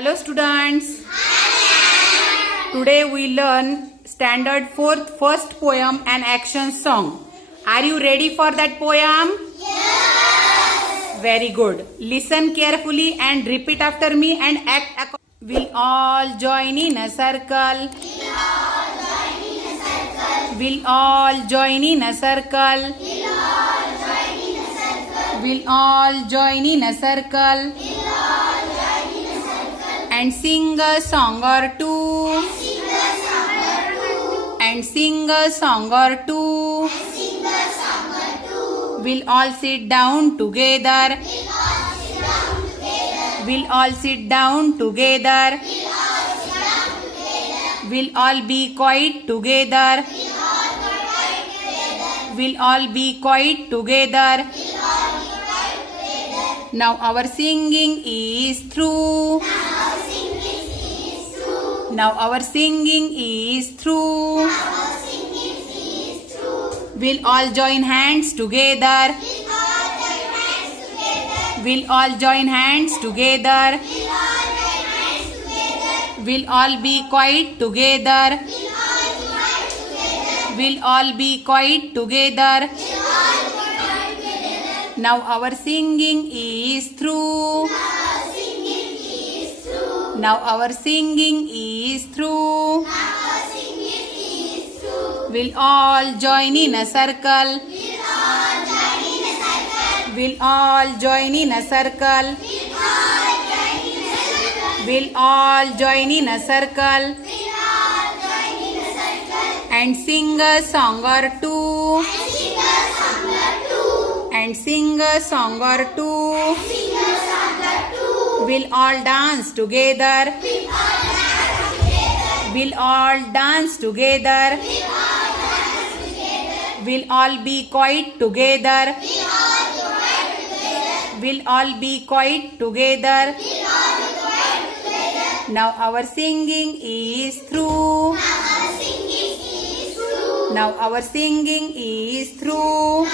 Hello students. Today we learn standard 4th first poem and action song. Are you ready for that poem? Yes. Very good. Listen carefully and repeat after me and act accordingly. We'll all join in a circle. We'll all join in a circle. We'll all join in a circle. And sing a song or two. And sing a song or two. We'll all sit down together. We'll all sit down together. We'll all be quiet together. We'll all be quiet together. Now our singing is through. Now our singing is through. We'll all join hands together. We'll all join hands together. We'll all be quiet together. We'll all be quiet together. Now our singing is through. Now our singing is through. We'll all join in a circle. We'll all join in a circle. We'll all join in a circle. And sing a song or two. And sing a song or two. We'll all dance together. We'll all dance together. We'll all be quiet together. We'll all be quiet together. Now our singing is through. Now our singing is through.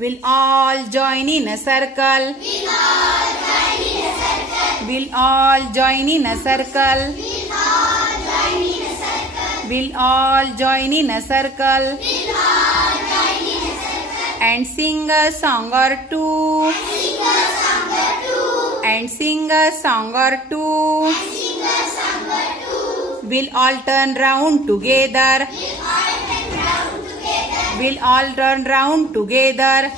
We'll all join in a circle. We'll all join in a circle. We'll all join in a circle. And sing a song or two. And sing a song or two. We'll all turn round together. We'll all turn round together.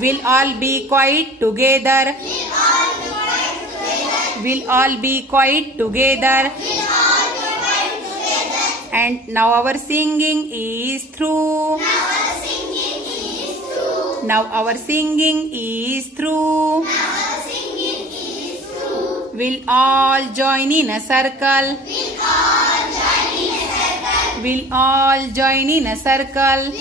We'll all be quiet together. We'll all be quiet together. And now our singing is through. Now our singing is through. We'll all join in a circle. We'll all join in a circle.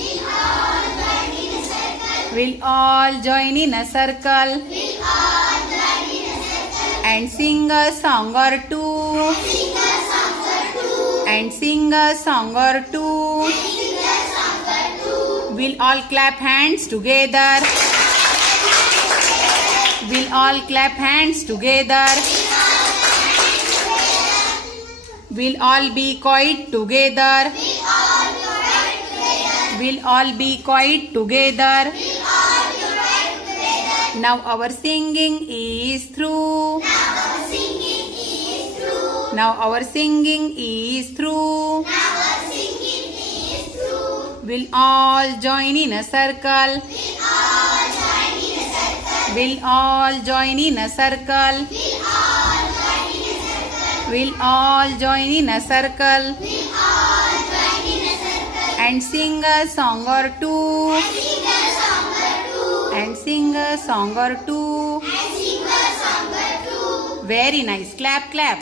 We'll all join in a circle. And sing a song or two. And sing a song or two. We'll all clap hands together. We'll all clap hands together. We'll all be quiet together. We'll all be quiet together. Now our singing is through. Now our singing is through. We'll all join in a circle. We'll all join in a circle. We'll all join in a circle. And sing a song or two. And sing a song or two. Very nice. Clap, clap.